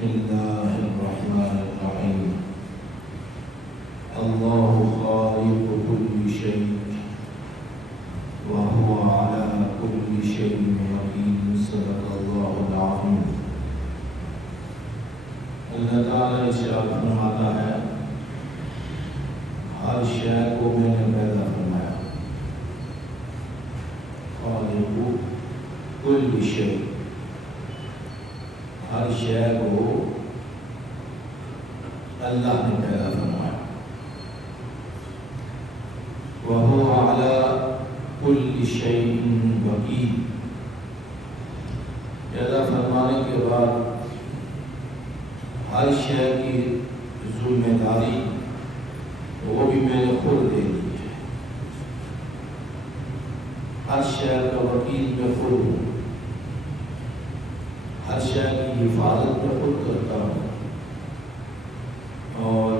بسم الله الرحمن الرحيم الله خالق كل شيء وهو على كل شيء وكيل صدق الله العظيم. اللہ تعالیٰ ارشاد فرماتا ہے ہر شے کو میں نے پیدا فرمایا. خالق کل شیء، ہر شے کو اللہ نے پیدا فرمایا. وَهُوَ عَلَى كُلِّ شَيْءٍ وَكِيلٌ. پیدا فرمانے کے بعد ہر شے کی ذمہ داری وہ بھی میں نے خود دے دی ہے. ہر شے کا وکیل میں خود ہوں، ہر شے کی حفاظت میں خود کرتا ہوں، اور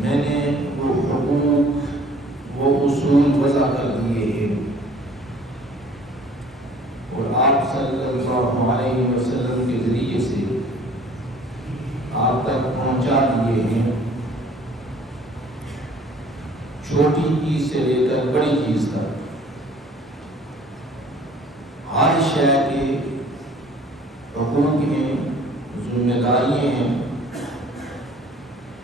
میں نے وہ حقوق وہ اصول وضع کر دیے ہیں اور آپ صلی اللہ علیہ وسلم کے ذریعے سے آپ تک پہنچا دیے ہیں. چھوٹی چیز سے لے کر بڑی چیز تک ہر شے کے حقوق ہیں، ذمہ داریاں ہیں،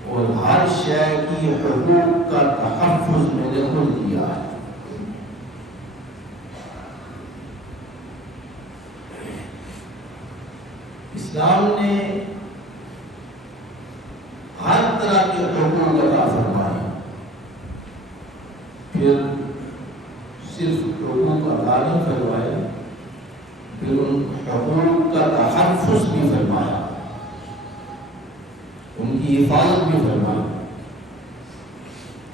اور ہر شے کی حقوق کا تحفظ میں نے خود دیا ہے. اسلام نے ہر طرح کے حقوق عطا فرمائے، پھر صرف حقوق عطا نہیں فرمائے، پھر ان حقوق کا تحفظ بھی فرمایا، ان کی حفاظت بھی فرمائی،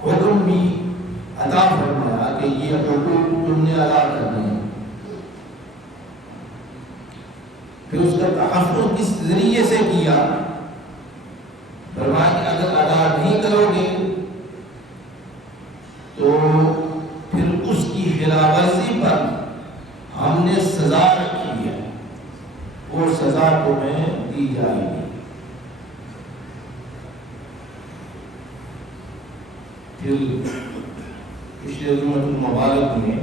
حکم بھی عطا فرمایا کہ یہ حقوق تم نے ادا کرنے ہیں. پھر اس کا تحفظ کس ذریعے سے کیا؟ فرمایا کہ اگر ادا نہیں کرو گے تو پھر اس کی خلاف ورزی پر ہم نے سزا رکھی ہے، اور سزا تمہیں دی جائے گی. پھر پچھلے جمعہ المبارک میں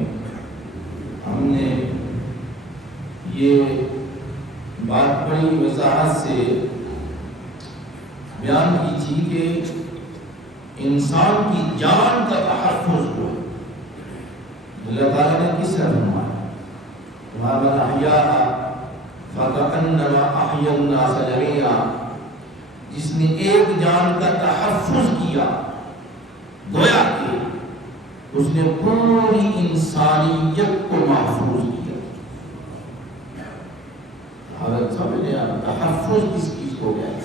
ہم نے یہ بات بڑی وضاحت سے بیان کی تھی کہ انسان کی جان کا تحفظ ہوا. اللہ تعالیٰ نے کس طرح فرمایا؟ وَمَنْ أَحْيَاهَا فَكَأَنَّمَا أَحْيَا النَّاسَ جَمِيعًا. جس نے ایک جان کا تحفظ کیا گویا کہ اس نے پوری انسانیت کو محفوظ کیا. حضرت سمجھے آپ تحفظ کس چیز کو کہتے ہیں؟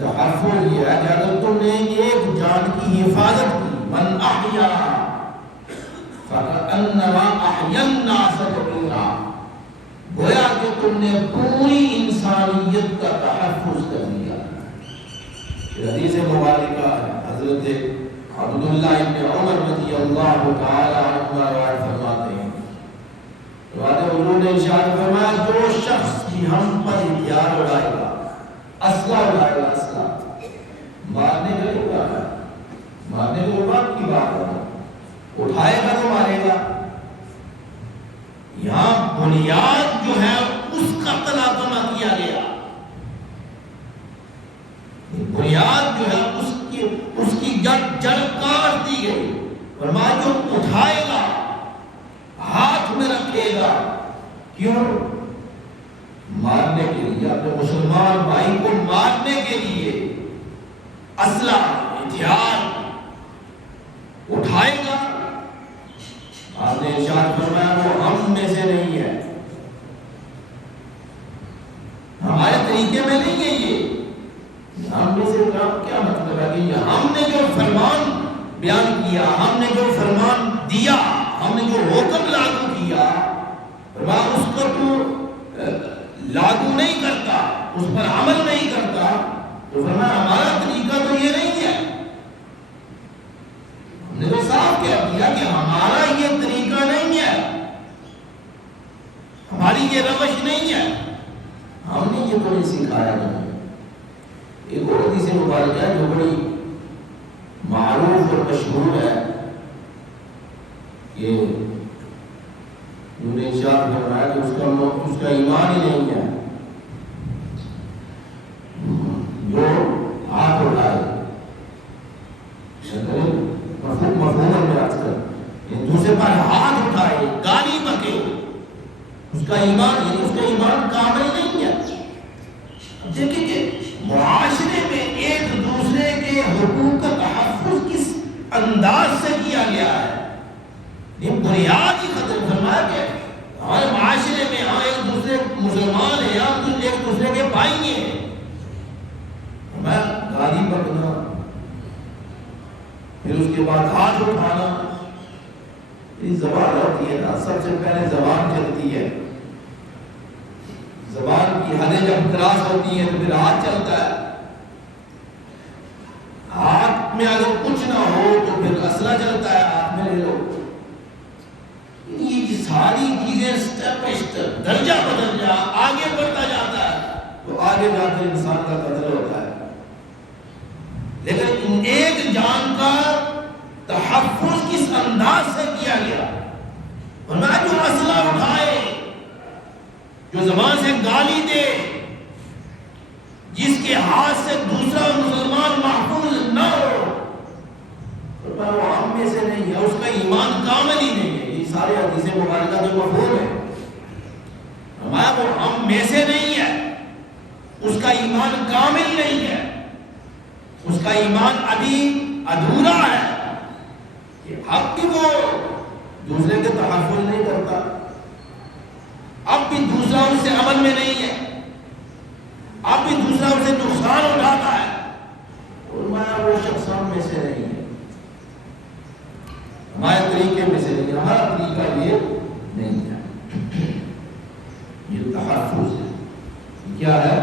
تحفظ یہ ہے کہ اگر تم نے ایک جان کی حفاظت کی، من احیا فکأنما احیا الناس جميعا، گویا کہ تم نے پوری انسانیت کا تحفظ کر دیا. حدیث مبارکہ حضرت عبداللہ ابن عمر رضی اللہ تعالی عنہ روایت فرماتے ہیں، حضور نے ارشاد فرمایا جو شخص کی ہم پر ہتھیار اڑائے گا، اسلحہ اڑائے گا، اسلحہ مارنے کا نہیں اڑانا، مارنے کو بات کی بات ہے، اٹھائے گا تو مارے گا. یہاں بنیاد جو ہے اس کا تلاقمہ کیا گیا، بنیاد جو ہے اس کی جڑ کاٹ دی گئی. فرمایا جو اٹھائے گا، ہاتھ میں رکھے گا، کیوں؟ مارنے کے لیے، اپنے مسلمان بھائی کو مارنے کے لیے اسلحہ ہتھیار اٹھائے گا. آپ نے ارشاد فرمایا وہ ہم میں سے نہیں ہے، ہمارے طریقے میں نہیں ہے. یہ ہم میں سے کیا مطلب ہے کہ ہم نے جو فرمان بیان کیا، ہم نے جو فرمان دیا، ہم نے جو حکم لاگو کیا، اس کو تو لاگو نہیں کرتا، اس پر عمل نہیں کرتا، تو فرمایا ہمارا طریقہ تو یہ نہیں ہے. ہم نے تو صاف کہہ دیا کہ ہمارا یہ طریقہ نہیں ہے. ہماری یہ روش نہیں ہے، ہم نے یہ کوئی سکھایا نہیں۔ ایک اور حدیث مبارکہ ہے جو بڑی معروف اور مشہور ہے، یہ انہوں نے ارشاد فرمایا کہ اس کا ایمان ہی نہیں ہے جو ہاتھ اٹھائے، مفہوم میں آج کل دوسرے پر ہاتھ اٹھائے، گالی بکے، اس کا ایمان کامل نہیں ہے۔ دیکھیں کہ معاشرے میں ایک دوسرے کے حقوق کا تحفظ کس انداز سے کیا گیا ہے، یہ بنیاد ہی ختم فرمایا کہ ہمارے معاشرے میں ہم ایک دوسرے مسلمان ہیں، ہم ایک دوسرے کے بھائی ہیں، ہمیں گالی بکنا، پھر اس کے بعد ہاتھ اٹھانا، یہ زبان ہوتی ہے نا، سب سے پہلے زبان چلتی ہے، زبان کی حدیں جب کراس ہوتی ہیں تو پھر ہاتھ چلتا ہے، ہاتھ میں اگر کچھ نہ ہو تو پھر اسلحہ چلتا ہے، ہاتھ میں لے لو۔ یہ ساری چیزیں سٹیپ بائی سٹیپ درجہ بدرجہ آگے بڑھتا جاتا ہے تو آگے جا کر انسان کا قتل ہوتا ہے، لیکن ایک جان کا تحفظ کس انداز سے کیا گیا، ورنہ جو اسلحہ اٹھائے، جو زبان سے گالی دے، جس کے ہاتھ سے دوسرا مسلمان محفوظ نہ ہو، وہ ہم میں سے نہیں ہے، اس کا ایمان کامل ہی نہیں ہے۔ یہ سارے حدیث مبارکہ جو مفہوم ہے، ہمارا وہ ہم میں سے نہیں ہے، اس کا ایمان کامل نہیں ہے، اس کا ایمان ابھی ادھورا ہے، کہ اب بھی وہ دوسرے کے تحفظ نہیں کرتا، اب بھی دوسرا اس سے عمل میں نہیں ہے، اب بھی دوسرا اسے نقصان اٹھاتا ہے، اور میں وہ شخص ہم میں سے نہیں ہے، ہمارے طریقے میں سے نہیں، ہمارا طریقہ یہ نہیں ہے۔ یہ تحفظ ہے، کیا ہے؟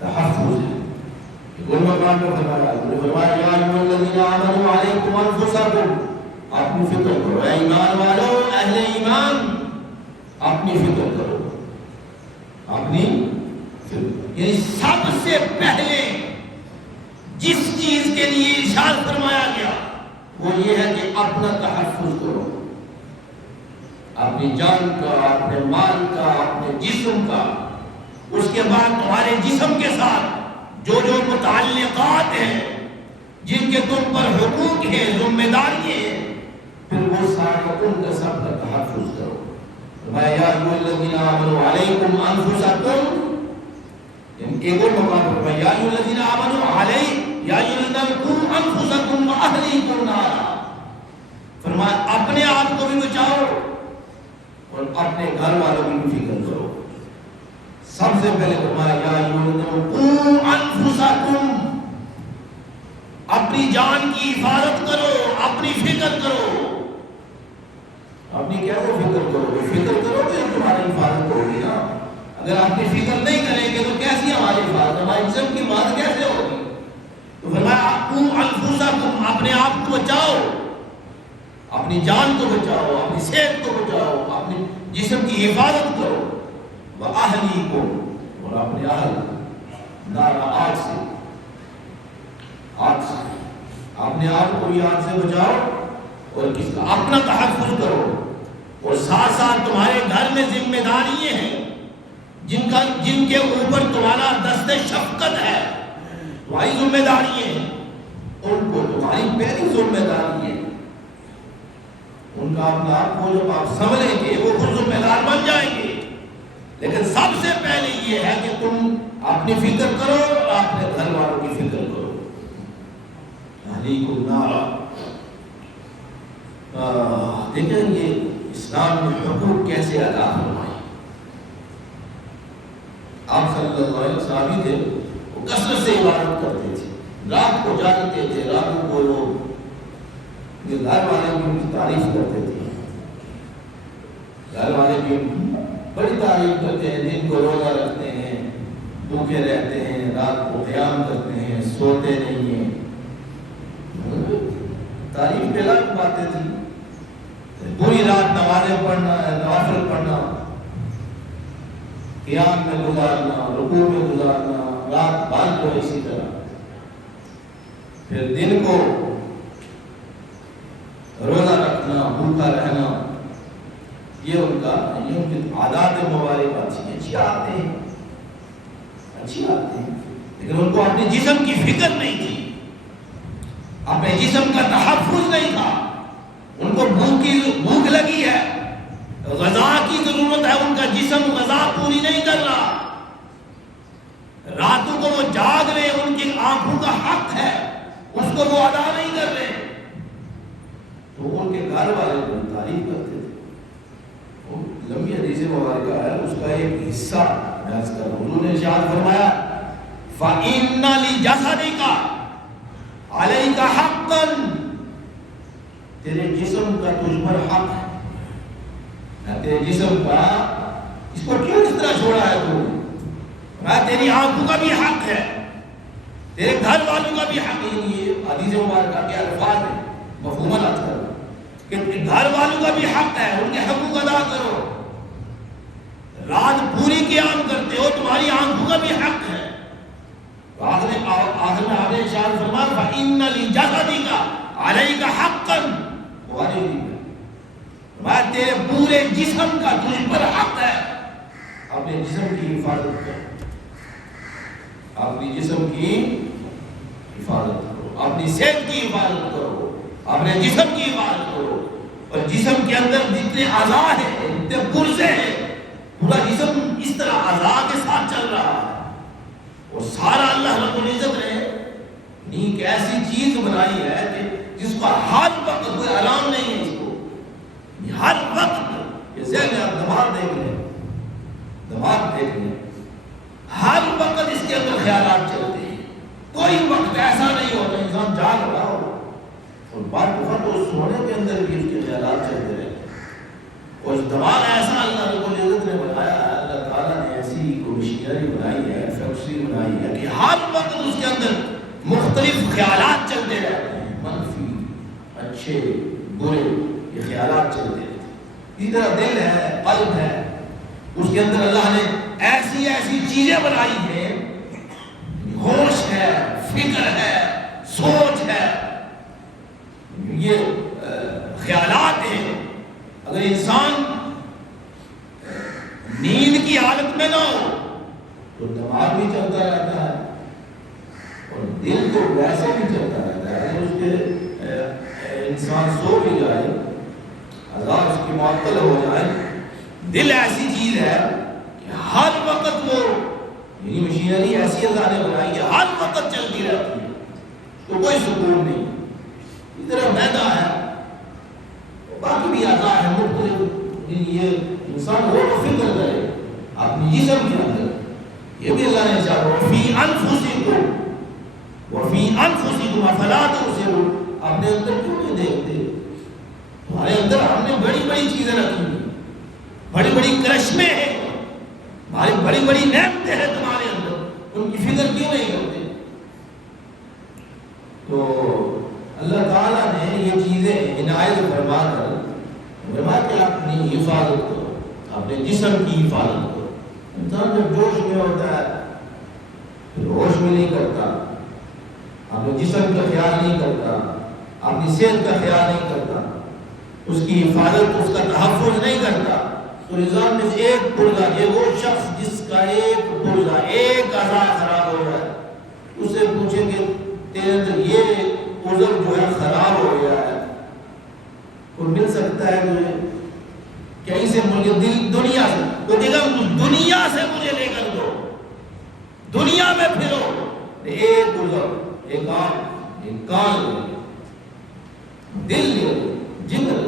تحفظ ہے۔ کوئی مقام پر فرمایا یا ایھا الذین آمنوا علیکم انفسکم، اپنی فکر کرو، اے ایمان والو، اہل ایمان، اپنی فکر کرو، اپنی فکر، یعنی سب سے پہلے جس چیز کے لیے ارشاد فرمایا گیا وہ یہ ہے کہ اپنا تحفظ کرو، اپنی جان کا، اپنے مال کا، اپنے جسم کا، اس کے بعد تمہارے جسم کے ساتھ جو جو متعلقات ہیں، جن کے تم پر حقوق ہیں، ذمہ داری ہیں، پھر وہ سارا ان کا سب کا تحفظ کرو۔ یا ایھا الذین آمنوا علیکم انفسکم، ایک اور مقام پر یا ایھا الذین آمنوا علیہ یا ایھا الذین قوا انفسکم واہلیکم نارا، فرمایا اپنے آپ کو بھی بچاؤ اور اپنے گھر والوں کی بھی فکر کرو۔ سب سے پہلے فرمایا یا ایھا الذین قوا انفسکم، اپنی جان کی حفاظت کرو، اپنی فکر کرو، اپنی کیا وہ فکر کرو، فکر کرو تو تمہاری حفاظت ہوگی نا، اگر آپ کی فکر نہیں کریں گے تو کیسی ہماری حفاظت، ہماری جسم کی بات کیسے ہوگی؟ تو فرمایا قوا انفسکم، اپنے آپ کو بچاؤ، اپنی جان کو بچاؤ، اپنی صحت کو بچاؤ، اپنے جسم کی حفاظت کرو، وَأَهْلِيكُمْ، اور اپنے اہل، نارا، آگ سے، آگ سے، اپنے آپ کو بھی آگ سے بچاؤ اور کس کا اپنا تحفظ کرو، اور ساتھ ساتھ تمہارے گھر میں ذمہ داریاں ہیں جن کے اوپر تمہارا دست شفقت ہے، تمہاری ذمہ داریاں ہیں، ان کو تمہاری پہلی ذمہ داری ہے، ان کا اپنا آپ کو جب آپ سنبھلیں گے وہ خود ذمہ دار بن جائیں گے، لیکن سب سے پہلے یہ ہے کہ تم اپنی فکر کرو اور اپنے گھر والوں کی فکر کرو۔ اہلیکم نارا، دیکھیں یہ اسلام میں حقوق کیسے ادا فرمائے۔ آپ صلی اللہ علیہ وسلم تھے، وہ کثرت سے عبادت کرتے تھے، رات کو جاگتے تھے، راتوں کو لوگ یہ گھر والے بھی ان کی تعریف کرتے تھے، گھر والے بھی بڑی تعریف کرتے ہیں، دن کو روزہ رکھتے ہیں، بھوکے رہتے ہیں، رات کو قیام کرتے ہیں، سوتے نہیں ہیں، تعریف پہ لائق باتیں تھی، پوری رات نمازیں پڑھنا، نوافل پڑھنا، قیام میں گزارنا، رکوع میں گزارنا، رات بھر کو اسی طرح، پھر دن کو روزہ رکھنا، بھوکا رہنا، یہ ان کی عادات مبارکہ اچھی آتے ہیں، لیکن ان کو اپنے جسم کی فکر نہیں تھی، اپنے جسم کا تحفظ نہیں تھا. ان کو بھوک لگی ہے، غذا کی ضرورت ہے، ان کا جسم غذا پوری نہیں کر رہا، راتوں کو وہ جاگ رہے، ان کی آنکھوں کا حق ہے، اس کو وہ ادا نہیں کر رہے. تو ان کے گھر والے کو تعریف کرتے تھے. لمبی حدیث مبارکہ ہے، اس کا ایک حصہ بیان کر رہا ہوں. حضور نے ارشاد فرمایا فَإِنَّ لِجَسَدِكَ عَلَيْكَ حَقًّا، تیرے جسم کا تجھ پر حق ہے. تیرے جسم کا اس کو کیوں اس طرح چھوڑا ہے تو؟ تیری آنکھوں کا بھی حق ہے، تیرے گھر والوں کا بھی حق ہے. یہ حدیث مبارکہ کے الفاظ ہیں، مفہوم ادا کرو کہ گھر والوں کا بھی حق ہے، ان کے حقوق ادا کرو. رات پوری قیام کرتے ہو، تمہاری آنکھوں کا بھی حق ہے. آخر میں آپ نے ارشاد فرمایا فَإِنَّ لِجَسَدِكَ عَلَيْكَ حَقًّا، تیرے پورے جسم کا تجھ پر حق ہے. اپنے جسم کی حفاظت کرو، اپنی جسم کی حفاظت کرو، اپنی صحت کی حفاظت کرو، اپنے جسم کی حفاظت کرو. اور جسم کے اندر جتنے اعضاء ہیں، جتنے پرزے ہیں، پورا جسم اس طرح اعضاء کے ساتھ چل رہا ہے. اور سارا اللہ رب العزت نے نیک ایسی چیز بنائی ہے کہ جس کو ہر وقت کوئی آرام نہیں ہے. اس کو ہر وقت یہ ذہن میں آپ دماغ دیکھ لیں، ہر وقت اس کے اندر خیالات چلتے ہیں. کوئی وقت ایسا نہیں ہوتا انسان جاگ رہا ہو اور بات وقت اس سونے کے اندر بھی اس کے خیالات چلتے رہتے ہیں. اور دماغ ایسا اللہ رب العزت نے بنایا ہے، اللہ تعالیٰ نے ایسی کوئی مشینری بنائی ہے، فیکٹری بنائی ہے کہ ہر وقت اس کے اندر مختلف خیالات چلتے رہتے ہیں، منفی، اچھے، برے، یہ خیالات چلتے رہتے ہیں. اسی طرح دل ہے، قلب ہے، اس کے اندر اللہ نے ایسی ایسی چیزیں بنائی ہیں، ہوش ہے، فکر ہے، سوچ ہے، یہ خیالات ہیں. اگر انسان نیند کی حالت میں نہ ہو تو دماغ بھی چلتا رہتا ہے اور دل تو ویسے بھی چلتا رہتا ہے. اس کے انسان سو بھی جائے، اعضاء اس کی معطل ہو جائے، دل ایسی چیز ہے کہ ہر وقت وہ یعنی مشینری ایسی اعضاء نے بنائی ہے، ہر وقت چلتی رہتی ہے، تو کوئی سکون نہیں. اس طرح میدا ہے، باقی بھی اعضاء ہیں مختلف. یہ انسان وہ تو فکر کرے اپنی جسم کے اندر. یہ بھی اللہ نے چاہا وَفِي أَنفُسِكُمْ وَفِي أَنفُسِكُمْ أَفَلَا تُبْصِرُونَ، اپنے اندر کیوں نہیں دیکھتے؟ تمہارے اندر ہم نے بڑی بڑی چیزیں رکھی ہیں، بڑی بڑی کرشمے ہیں، ہماری بڑی بڑی نعمتیں ہیں تمہارے اندر، ان کی فکر کیوں نہیں کرتے؟ تو اللہ تعالیٰ نے یہ چیزیں عنایت فرما کر کہ اپنی حفاظت کرو، اپنے جسم کی حفاظت کرو. انسان جب جوش میں ہوتا ہے پھر ہوش میں نہیں کرتا، اپنے جسم کا خیال نہیں کرتا، اپنی صحت کا خیال نہیں کرتا، اس کی حفاظت، اس کا تحفظ نہیں کرتا، تو نظام میں ایک پرزہ، یہ وہ شخص جس کا ایک پرزہ، ایک اعضاء خراب ہو جائے، اس سے پوچھیں کہ تیرے اندر یہ عضو جو ہے خراب ہو گیا ہے، کوئی مل سکتا ہے تجھے کہیں سے؟ مجھے دنیا سے، وہ کہے گا دنیا سے مجھے لے کر دو، دنیا میں پھرو، ایک عضو، ایک آنکھ، ایک کان لے، دل لے، جگر،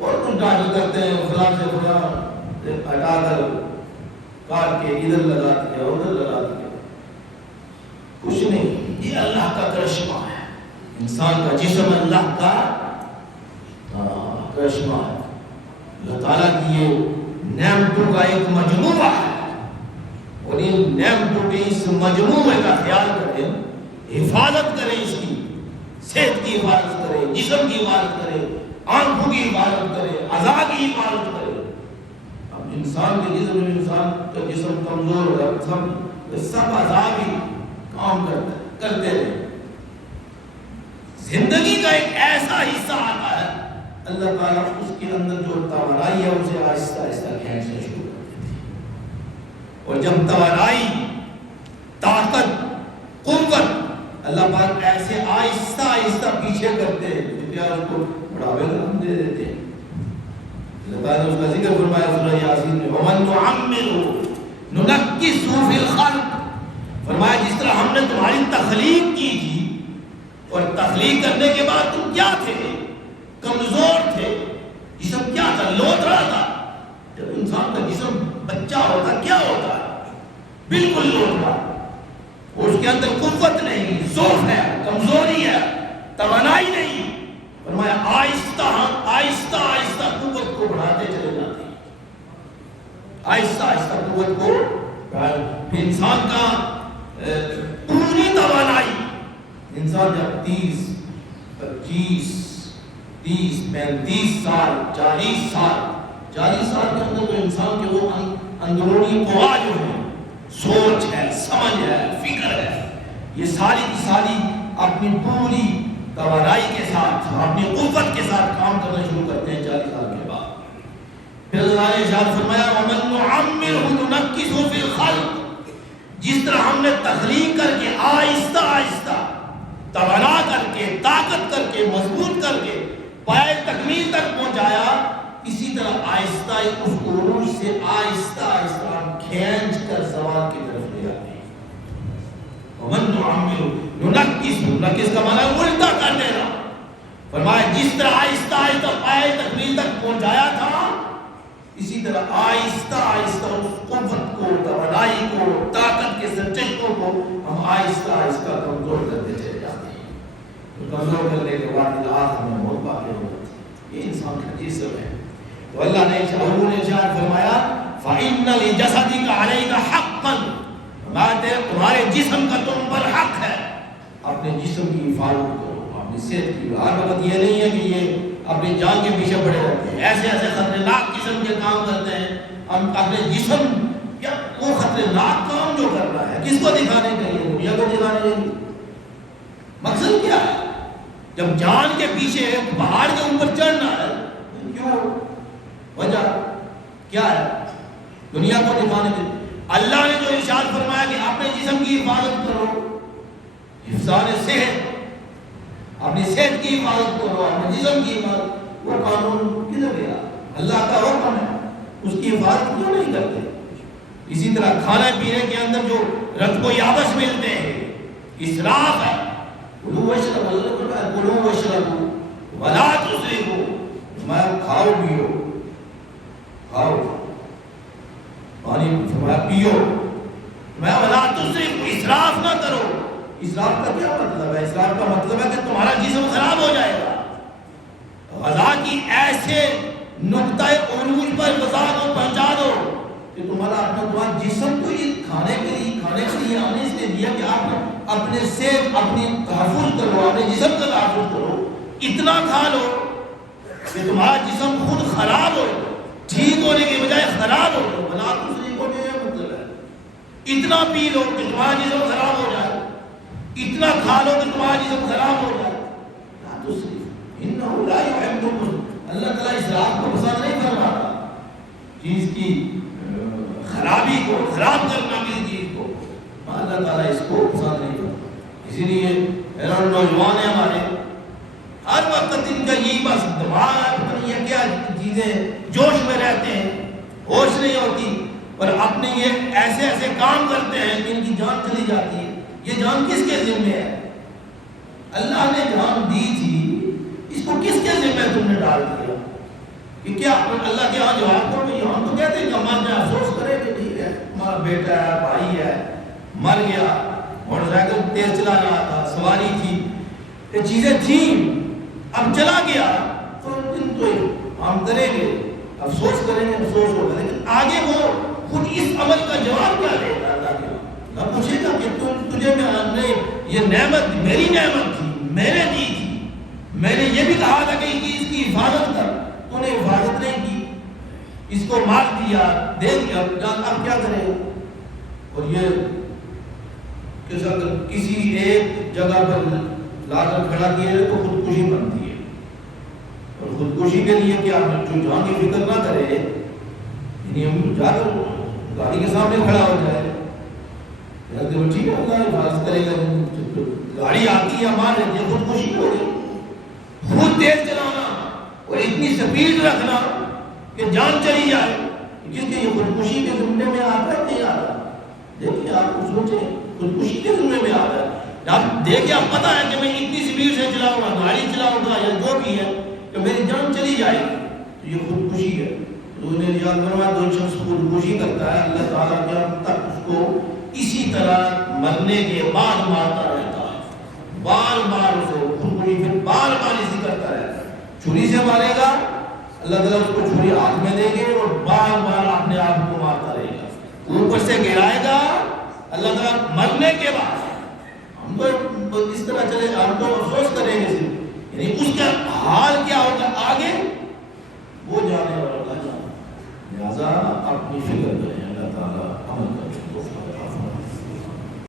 اور کچھ ڈاکٹر کرتے ہیں فلاں سے فلاں ہٹا کر کاٹ کے ادھر لگا دیا ادھر لگا دیا، کچھ نہیں. یہ اللہ کا کرشمہ ہے. انسان کا جسم اللہ کا کرشمہ ہے. اللہ تعالیٰ کی یہ نعمتوں کا ایک مجموعہ ہے، اور ان نعمتوں کے اس مجموعے کا خیال کریں، حفاظت کریں، اس کی صحت کی حفاظت کریں، جسم کی حفاظت کریں، آنکھوں کی حفاظت کریں، اعضاء کی حفاظت کریں. اب انسان کے جسم میں انسان کا جسم کمزور ہو جاتا ہے، سب عذاب ہی کام کرتے رہے. زندگی کا ایک ایسا حصہ آتا ہے اللہ تعالیٰ اس کے اندر جو توانائی ہے اسے آہستہ آہستہ کھینچنا شروع کر دیتے ہیں. اور جب توانائی، طاقت، قوت اللہ پاک ایسے آہستہ آہستہ پیچھے کرتے ہیں اس کو بڑھاوے کا ہم دے دیتے ہیں. اللہ تعالیٰ نے اس کا ذکر فرمایا سورہ یاسین میں وَمَن نُعَمِّرُهُ نُنَکِّسْهُ فِی الْخَلْقِ، فرمایا جس طرح ہم نے تمہاری تخلیق کی تھی اور تخلیق کرنے کے بعد تم کیا تھے؟ کمزور تھے، جسم کیا تھا؟ لوٹ رہا تھا. جب انسان کا جسم بچہ ہوتا کیا ہوتا ہے؟ بالکل لوٹ رہا، اس کے اندر قوت نہیں، ضعف ہے، کمزوری ہے، توانائی نہیں. فرمایا آہستہ آہستہ آہستہ قوت کو بڑھاتے چلے جاتے ہیں، آہستہ آہستہ قوت کو. انسان کا پوری توانائی، انسان جب 30 25 30 35 سال 40 سال کے اندر تو انسان کے وہ اندرونی قوا جو ہے، سوچ ہے، سمجھ ہے، فکر ہے، یہ ساری کی ساری اپنی پوری توانائی کے ساتھ، اپنی قوت کے ساتھ کام کرنا شروع کرتے ہیں 40 سال کے بعد. پھر اللہ نے ارشاد فرمایا وَمَن نُعَمِّرْهُ نُنَکِّسْهُ فِی الْخَلْقِ، جس طرح ہم نے تخلیق کر کے آہستہ آہستہ توانا کر کے، طاقت کر کے، مضبوط کر کے پائے تکمیل تک پہنچایا، اسی طرح آہستہ اس عروج سے آہستہ آہستہ کھینچ کر زوال کی طرف لے آتے ہیں. وَمَن نُعَمِّرْهُ نُنَکِّسْهُ، نکس کا معنی الٹا کر دینا. فرمایا جس طرح آہستہ آہستہ پائے تکمیل تک پہنچایا تھا، اسی طرح آہستہ آہستہ اس قوت کو، توانائی کو، طاقت کے سرچشموں کو ہم آہستہ آہستہ کمزور کرتے چلے جاتے ہیں. کمزور کرنے کے بعد آخر میں موت باقی ہو جاتی ہے. یہ انسان کا جسم ہے. تو اللہ نے حضور نے ارشاد فرمایا فَإِنَّ لِجَسَدِكَ عَلَيْكَ حَقًّا، تمہارے جسم کا تم پر حق ہے. اپنے جسم کی حفاظت کرو، اپنی صحت کی. ہر وقت یہ نہیں ہے کہ یہ اپنی جان کے پیچھے پڑے رہتے ہیں، ایسے ایسے خطرناک قسم کے کام کرتے ہیں. ہم اپنے جسم کیا وہ خطرناک کام جو کر رہا ہے کس کو دکھانے کے لیے؟ دنیا کو دکھانے کے لیے. مقصد کیا ہے؟ جب جان کے پیچھے پہاڑ کے اوپر چڑھنا ہے، کیوں؟ وجہ کیا ہے؟ دنیا کو دکھانے کے لیے. اللہ نے جو ارشاد فرمایا کہ اپنے جسم کی حفاظت کرو، حفظان صحت، اپنی صحت کی حفاظت کرو، اپنے جسم کی حفاظت، وہ قانون کدھر گیا؟ اللہ کا حکم ہے، اس کی حفاظت کیوں نہیں کرتے؟ اسی طرح کھانے پینے کے اندر جو رتب و یابس ملتے ہیں، اسراف ہے. کلوا واشربوا ولا تسرفوا، میں کھاؤ پیو، کھاؤ پانی پیو، میں ولا تسرفوا، اسراف نہ کرو. اسراف کا کیا مطلب ہے؟ اسراف کا مطلب ہے کہ تمہارا جسم خراب ہو جائے گا. غذا کی ایسے نقطۂ عروج پر غذا کو پہنچا دو کہ تمہارا جسم کو یہ کھانے کے لیے آنے سے دیا کہ آپ اپنے صحت، اپنی تحفظ کرو، اپنے جسم کا تحفظ کرو. اتنا کھا لو کہ تمہارا جسم خود خراب ہو، ٹھیک ہونے کے بجائے خراب ہو. بلا دوسری کو نہیں مطلب ہے. اتنا پی لو کہ تمہارا جسم خراب ہو جائے، اتنا کھا لو کہ تمہارا جسم خراب ہو جائے. انہو لا یحبکم، اللہ تعالیٰ اسراف کو پسند نہیں فرماتا. چیز کی خرابی کو، خراب کرنا کسی چیز کو اللہ تعالیٰ اس کو پسند نہیں کرتا. اسی لیے نوجوان ہیں ہمارے، ہر وقت ان کا یہی بس دماغ یہ کیا چیزیں جوش میں رہتے ہیں، ہوش نہیں ہوتی، اور اپنے یہ ایسے ایسے کام کرتے ہیں کہ ان کی جان چلی جاتی ہے. یہ جان کس کے ذمہ ہے؟ اللہ نے جان دی تھی، اس کو کس کے ذمہ تم نے ڈال دیا؟ کہ کیا اللہ کے ہاں جواب کرو؟ یہاں تو کہتے ہیں کہ ہمارے میں افسوس کرے کہ ٹھیک ہے ہمارا بیٹا ہے، بھائی ہے، مر گیا، موٹر سائیکل تیز چلا رہا تھا، سواری تھی، یہ چیزیں تھیں، اب چلا گیا تو ان تو ہم کریں گے، افسوس کریں گے، افسوس ہوگا. لیکن آگے وہ خود اس عمل کا جواب کیا لے گا؟ اللہ کے نہ پوچھے گا کہ تجھے میں یہ نعمت میری نعمت تھی، میں نے دی تھی، میں نے یہ بھی کہا تھا کہ اس کی حفاظت کر، تو نے حفاظت نہیں کی. اس کو مار دیا، دے دیا، اب کیا کرے؟ اور یہ کسی ایک جگہ پر لا کر کھڑا کیا تو خودکشی بنتی ہے، اور خودکشی کے لیے کیا جو جان کی فکر نہ کرے، یعنی ہم جا کر گاڑی کے سامنے کھڑا ہو جائے، ٹھیک ہے اللہ حفاظت کرے گا، گاڑی آتی ہے مان لیتی ہے، خودکشی ہو گئی۔ خود تیز چلانا اور اتنی سپیڈ رکھنا کہ جان چلی جائے، کیونکہ یہ خودکشی کے ذمے میں آتا ہے نہیں آتا؟ دیکھیے آپ کو سوچیں، خودکشی کے ذمے میں آتا ہے۔ آپ دیکھیں، آپ پتہ ہے کہ میں اتنی سپیڈ سے چلاؤں گا، گاڑی چلاؤں گا یا جو بھی ہے کہ میری جان چلی جائے گی، تو یہ خودکشی ہے۔ حضور نے ارشاد فرمایا جو شخص خودکشی کرتا ہے اللہ تعالیٰ قیامت تک اس کو اسی طرح مرنے کے بعد مارتا رہتا ہے، بار بار اسے خودکشی پھر بار بار اسی کرتا رہتا ہے۔ چھری سے مارے گا اللہ تعالیٰ اس کو چھری ہاتھ میں دے گے اور بار بار اپنے آپ کو مارتا رہے گا، اوپر سے گرائے گا اللہ تعالیٰ مرنے کے بعد۔ ہم تو اس طرح چلے، ہم تو افسوس کریں گے صرف، یعنی اس کا حال کیا ہوگا آگے وہ جانے اور اللہ جانے۔ لہٰذا اپنی فکر